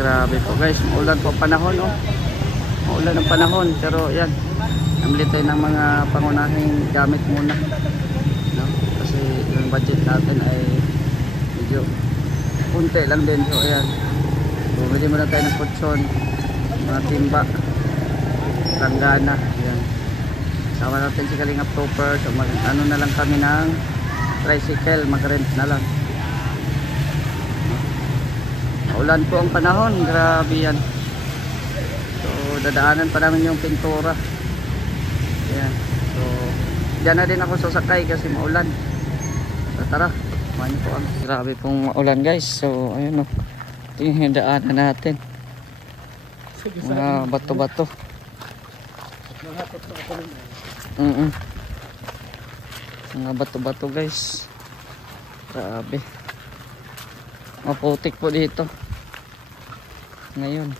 Grabe po guys, maulan po panahon oh. Maulan ang panahon, pero yan, namili tayo ng mga pangunahing gamit muna, no? Kasi yung budget natin ay medyo kunti lang din. So ayan, bumili muna tayo ng kutsyon, mga timba, langgana, yan. Sama natin si Kalingap Topper. So ano na lang kami ng tricycle, mag-rent na lang. Ulan po ang panahon, grabe yan. So dadaanan pa namin yung pintura. Ayan. So diyan na din ako sasakay kasi maulan. So tara, kumain po ang grabe pong maulan guys. So ayun o, ito yung daanan natin, mga bato-bato. Mga bato-bato guys, grabe, maputik po dito ngayon.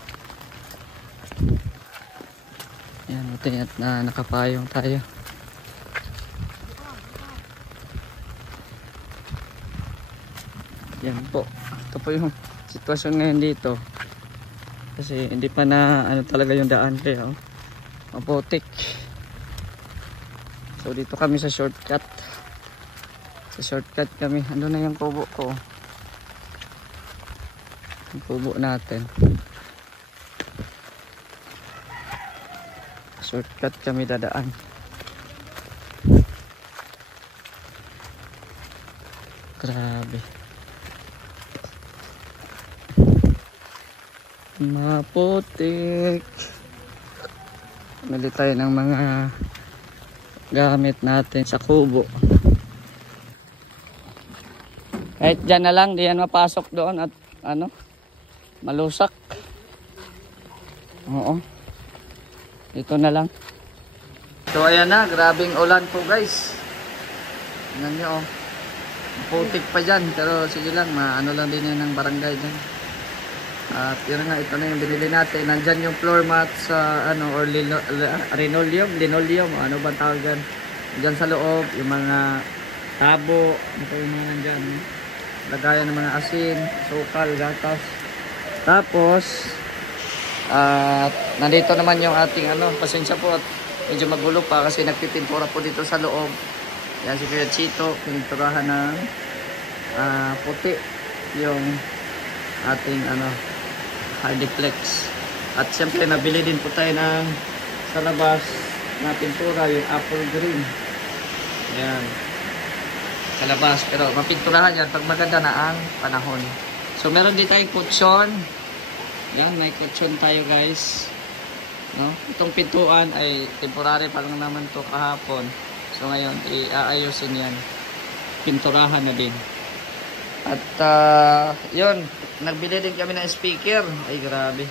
Yan, buti at nakapayong tayo. Yan po, ito po yung sitwasyon ngayon dito, kasi hindi pa na ano talaga yung daan kaya maputik. So dito kami sa shortcut. Sa shortcut kami. Ano na yung kubo ko? Yung kubo natin. Shortcut kami dadaan. Grabe. Maputik. Bili tayo ng mga gamit natin sa kubo. Kahit dyan na lang, di yan mapasok doon at ano, malusak. Oo. Dito na lang. So ayan na, grabing ulan po guys. Tingnan nyo oh. Putik pa dyan, pero sige lang, maano lang din yan ng barangay dyan. At yun nga, ito na yung binili natin. Nandyan yung floor mat sa ano, or linoleum, ano ba tawag dyan? Dyan sa loob, yung mga tabo, ito yung mga nandyan. Lagayan ng mga asin, sukal, gatas. Tapos, nandito naman yung ating ano, pasensya po at medyo magulo pa kasi nagpipintura po dito sa loob. Yan si Kuya Chito, pininturahan ng puti yung ating ano, Hardiplex. At siyempre nabili din po tayo ng sa labas na pintura, yung apple green. Yan. Sa labas, pero mapinturahan yan pag maganda na ang panahon. So meron din tayong kutsyon. Yan, may kutsyon tayo guys. No? Itong pintuan ay temporary pa lang naman to kahapon. So ngayon, iaayusin yan. Pinturahan na din. At yun, nagbili din kami ng speaker. Ay grabe,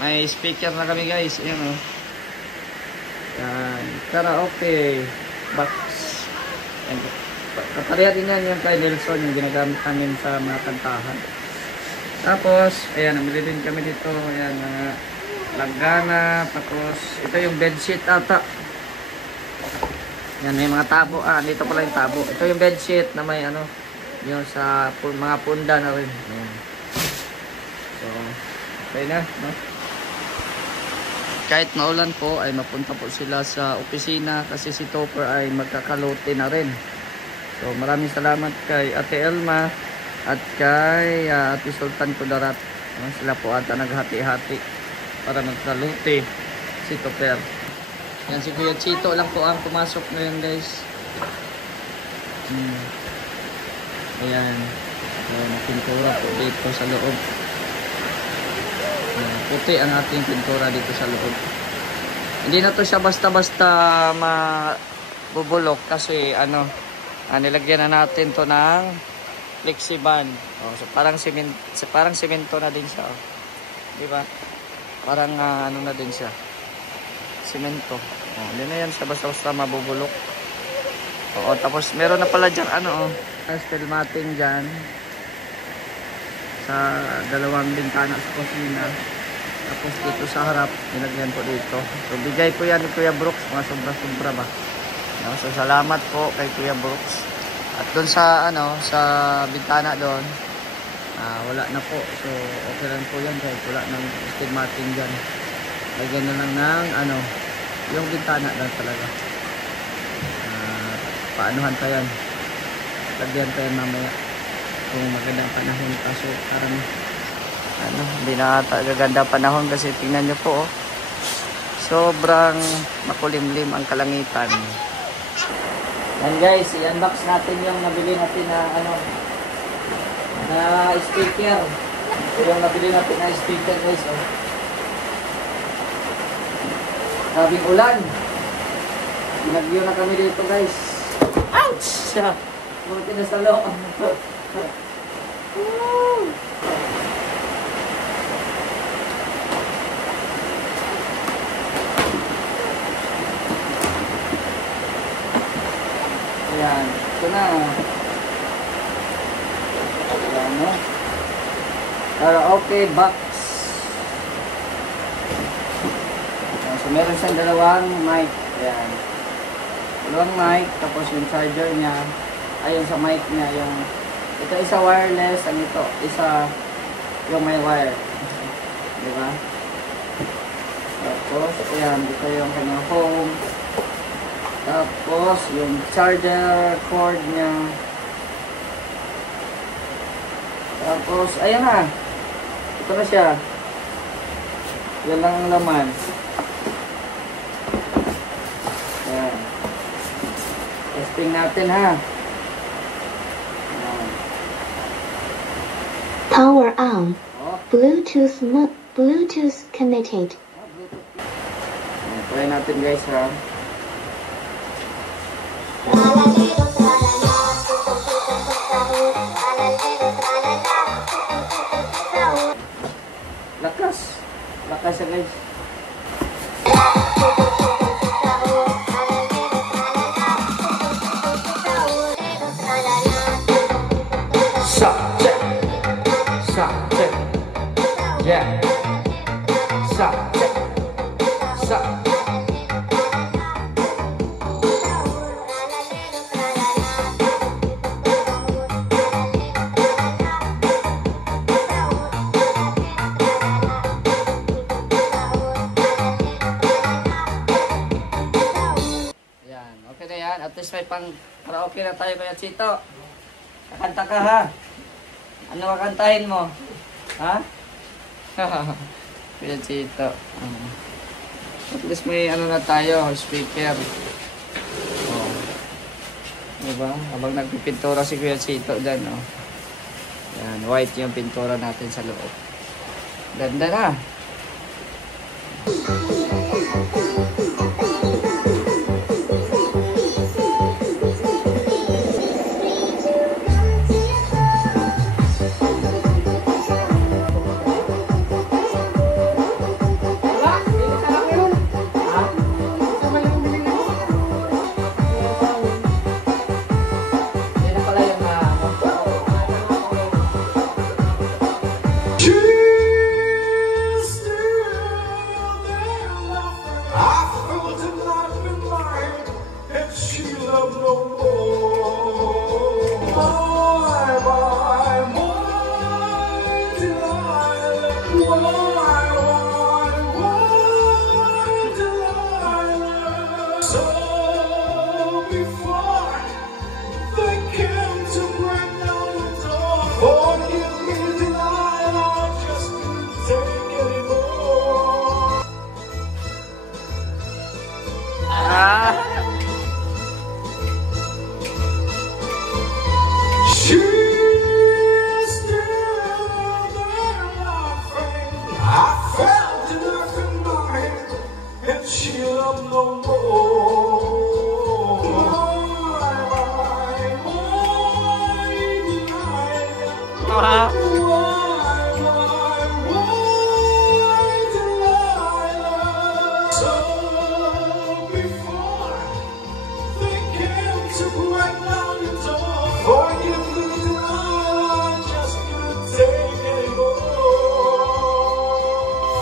may speaker na kami guys. Ayan o. Yan, karaoke box. Kapareha din yan yung kay Nelson, yung ginagamit namin sa mga kantahan. Tapos ayan, nabili din kami dito. Ayan, langgana. Tapos ito yung bedsheet ata. Yan, may mga tabo. Dito pala yung tabo. Ito yung bedsheet na may ano, yung sa mga punda na rin. Ayan. So, okay na, no? Kahit maulan po, ay mapunta po sila sa opisina kasi si Topper ay magkakalote na rin. So, maraming salamat kay Ate Elma at kay Ate Sultan Kudarat. Sila po ata naghati-hati para magkalote si Topper. Yan, si Kuya Chito lang po ang pumasok ngayon guys. Ayan. Pintura po dito sa loob. Puti ang ating pintura dito sa loob. Hindi na to siya basta-basta mabubulok kasi ano, nilagyan na natin to ng flexiband. So parang semento na din siya. Di ba? Parang ano na din siya. Semento. Hindi na yan siya basta-basta mabubulok. Tapos meron na pala dyan ano, steel matting dyan sa dalawang bintana sa kusina. Tapos dito sa harap, nilagyan po dito. So bigay po yan ni Kuya Brooks, mga sobra-sobra ba. So salamat po kay Kuya Brooks. At doon sa ano, sa bintana doon, wala na po. So okay lang po yan guys, wala nang stigmating dyan. Lagyan na lang ng ano, yung bintana lang talaga. Paanuhan pa yan, lagyan pa yan mamaya kung magandang panahon. Kaso parang ano, hindi na ata gaganda panahon kasi tingnan nyo po oh, sobrang makulimlim ang kalangitan. Yan guys, i-unbox natin yung nabili natin na ano, na speaker. Ito yung nabili natin na speaker guys oh. Sabing ulan, pinagyo na kami dito guys. Ouch! Buti na sa loob. Ayan, ito na. Ayan, no? Karaoke box. Ayan, so meron siyang dalawang mic. Ayan. Dalawang mic, tapos yung charger niya. Ayun sa mic niya, yung ito isa wireless, ang ito isa yung may wire. Diba? Tapos, ayan, dito yung kanyang home. Tapos, yung charger cord niya. Tapos, ayan na. Ito na siya. Yan lang ang laman. Ayan. Testing natin ha. Ayan. Power on. Bluetooth connected. Ayan, try natin guys ha. Lakas siya guys. Shot check, yeah, shot check, shot. At least may pang karaoke na tayo Kuya Chito. Kakanta ka ha. Ano kakantahin mo? Ha? Kuya Chito. At least may ano na tayo, speaker. Oh. Diba? Habang nagpipintura si Kuya Chito dyan. Oh. Yan, white yung pintura natin sa loob. Ganda na.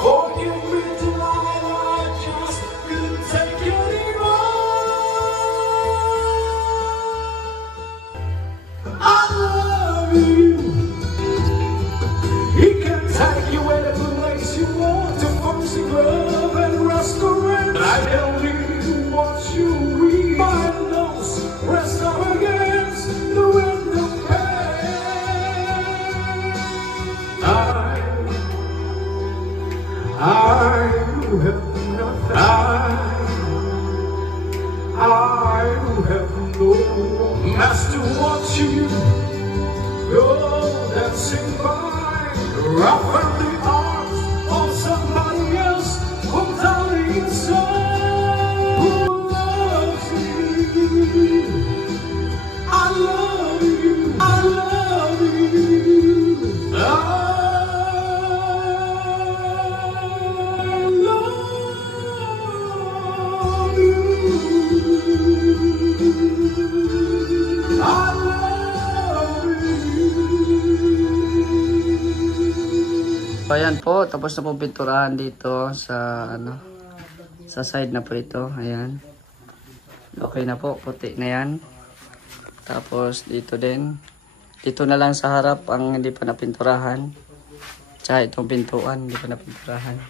Forgive me tonight, I just couldn't take it anymore. I have nothing. I have no master watching go dancing by, wrap in the arms of somebody else who's dying inside. Who loves you? I love you. I love you. Ayan po, tapos na po pinturahan dito sa ano, sa side na po ito. Ayan. Okay na po, puti na yan. Tapos dito din. Dito na lang sa harap ang hindi pa napinturahan. Tsaka itong pintuan, hindi pa napinturahan.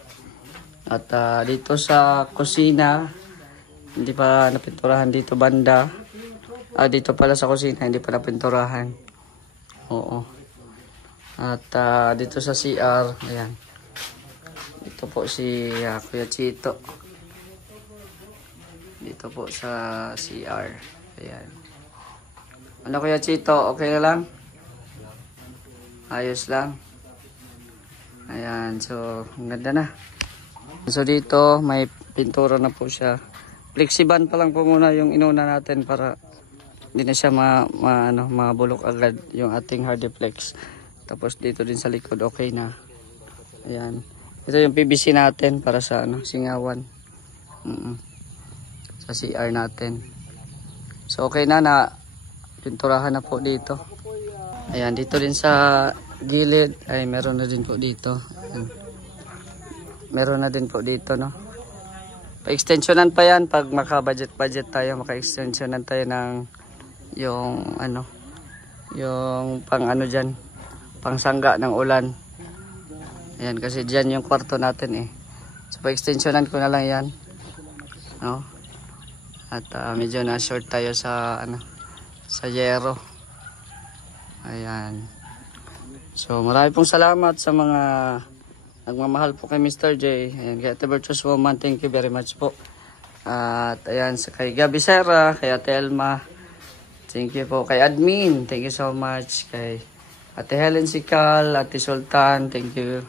At dito sa kusina, hindi pa napinturahan dito banda. Dito pala sa kusina, hindi pa napinturahan. Oo. At dito sa CR, ayan. Dito po si Kuya Chito. Dito po sa CR. Ayan. Ano Kuya Chito, okay na lang? Ayos lang. Ayan, so ang ganda na. So dito may pintura na po siya. Flexiban pa lang po muna yung inuna natin para hindi na siya mabulok agad yung ating hardiplex. Tapos dito din sa likod okay na. Ayan. Ito yung PVC natin para sa singawan. Sa CR natin. So okay na pinturahan na po dito. Ayan, dito din sa gilid ay meron na din po dito. Ayan. Meron na din po dito, no. Pa-extensionan pa yan pag maka-budget tayo, maka-extensionan tayo ng yung yung pang diyan. Pangsangga ng ulan. Ayan, kasi dyan yung kwarto natin eh. So, pa-extensionan ko na lang yan. No? At medyo na-short tayo sa, sa yero. Ayan. So, marami pong salamat sa mga nagmamahal po kay Mr. J. Ayan, kay Ate Virtuous Woman, thank you very much po. At ayan, kay Gabi Sera, kay Ate Elma, thank you po. Kay Admin, thank you so much. Kay Ate Helen Sikal, Ate Sultan, thank you.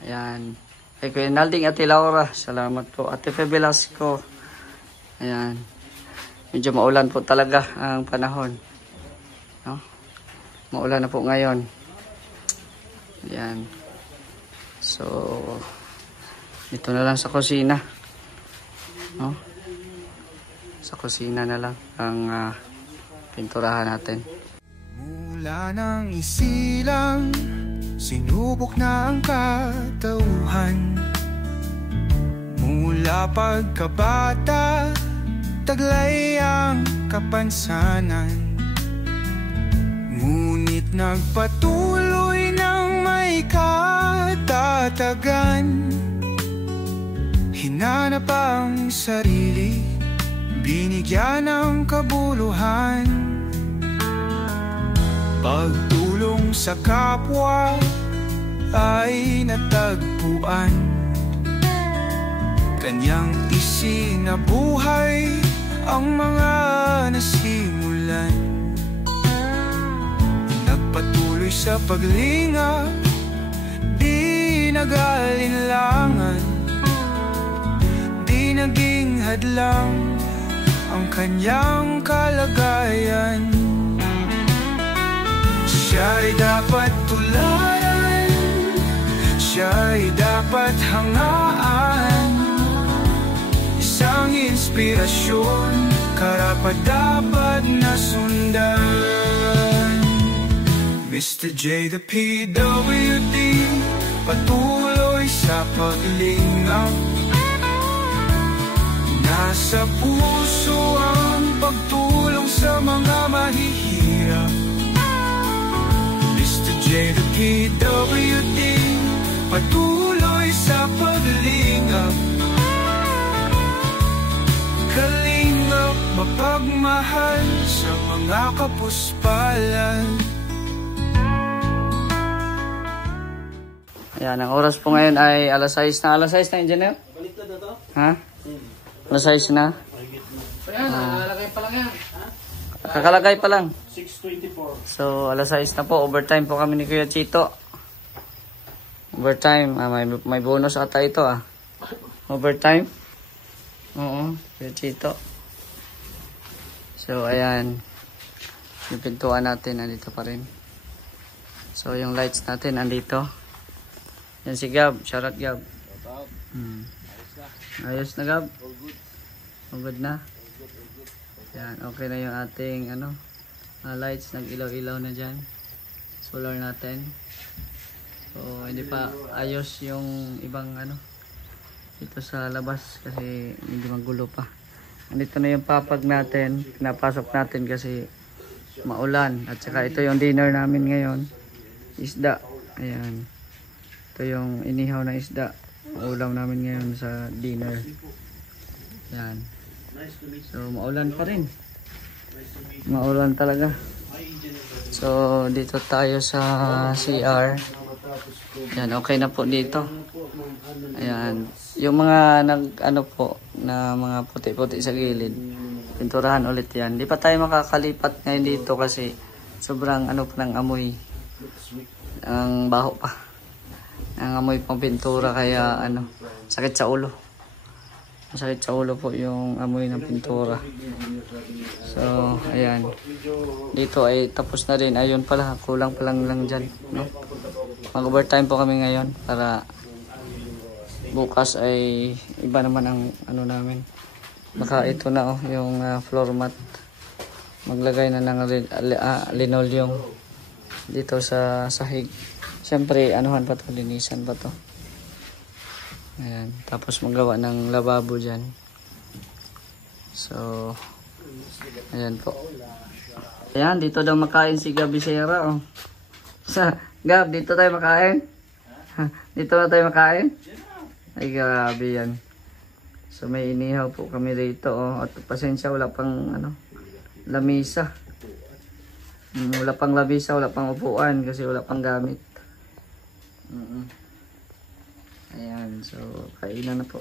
Ayan. Kay Kuya Nalding, Ate Laura, salamat po. Ate Fe Velasco. Ayan. Medyo maulan po talaga ang panahon. No? Maulan na po ngayon. Ayan. So, dito na lang sa kusina. No? Sa kusina na lang ang pinturahan natin. Mula nang isilang, sinubok na ang katauhan. Mula pagkabata, taglay ang kapansanan. Ngunit nagpatuloy ng may katatagan. Hinanap ang sarili, binigyan ng kabuluhan. Pagtulong sa kapwa ay natagpuan. Kanyang isinabuhay ang mga nasimulan. Nagpatuloy sa paglingap, di nag-alinlangan. Di naging hadlang ang kanyang kalagayan. Siya'y dapat tularan, siya'y dapat hangaan. Isang inspirasyon, karapat-dapat na sundan. Mr. J, the PWD, patuloy sa paglingap. Nasa puso ang pagtulong sa mga mahihirap. J, the PWD, patuloy sa paglingap. Kalingap, mapagmahal sa mga kapuspalan. Ayan, ang oras po ngayon ay alas 6 na. Alas 6 na, engineer? Baliktad na to? Ha? Alas 6 na. Ayan, nakalagay pa lang yan. Kakalagay pa lang. 6:24. So, alas 6 na po. Overtime po kami ni Kuya Chito. Overtime. May bonus ata ito ah. Overtime. Oo, Kuya Chito. So, ayan. Yung pintuan natin, nandito pa rin. So, yung lights natin, nandito. Yan si Gab. Shoutout Gab. Ayos na Gab. All good na. Yan, okay na yung ating lights. Nag-ilaw-ilaw na dyan. Solar natin. So, hindi pa ayos yung ibang dito sa labas kasi hindi magulo pa. Andito na yung papag natin. Pinapasok natin kasi maulan. At saka ito yung dinner namin ngayon. Isda. Ayan. Ito yung inihaw na isda. Ulam namin ngayon sa dinner. Ayan. So, maulan pa rin. Maulan talaga. So, dito tayo sa CR. Ayan, okay na po dito. Ayan. Yung mga na mga puti-puti sa gilid. Pinturahan ulit yan. Di pa tayo makakalipat ngayon dito kasi sobrang pa ng amoy. Ang baho pa. Ang amoy pang pintura kaya sakit sa ulo. Masakit sa ulo po yung amoy ng pintura. So, ayan. Dito ay tapos na rin. Ayun pala, kulang pa lang dyan. No? Mag-overtime po kami ngayon para bukas ay iba naman ang namin. Baka ito na yung floor mat. Maglagay na ng linoleum dito sa sahig. Siyempre, pa to, linisan pa to. Ayan, tapos magawa ng lababo dyan. So, ayan po. Ayan, dito daw makain si Gabi Sierra. Gab, dito tayo makain? Dito na tayo makain? Ay, grabe yan. So, may inihaw po kami dito. At pasensya, wala pang lamisa. Wala pang lamisa, wala pang upuan kasi wala pang gamit. Ayan, so kainan na po.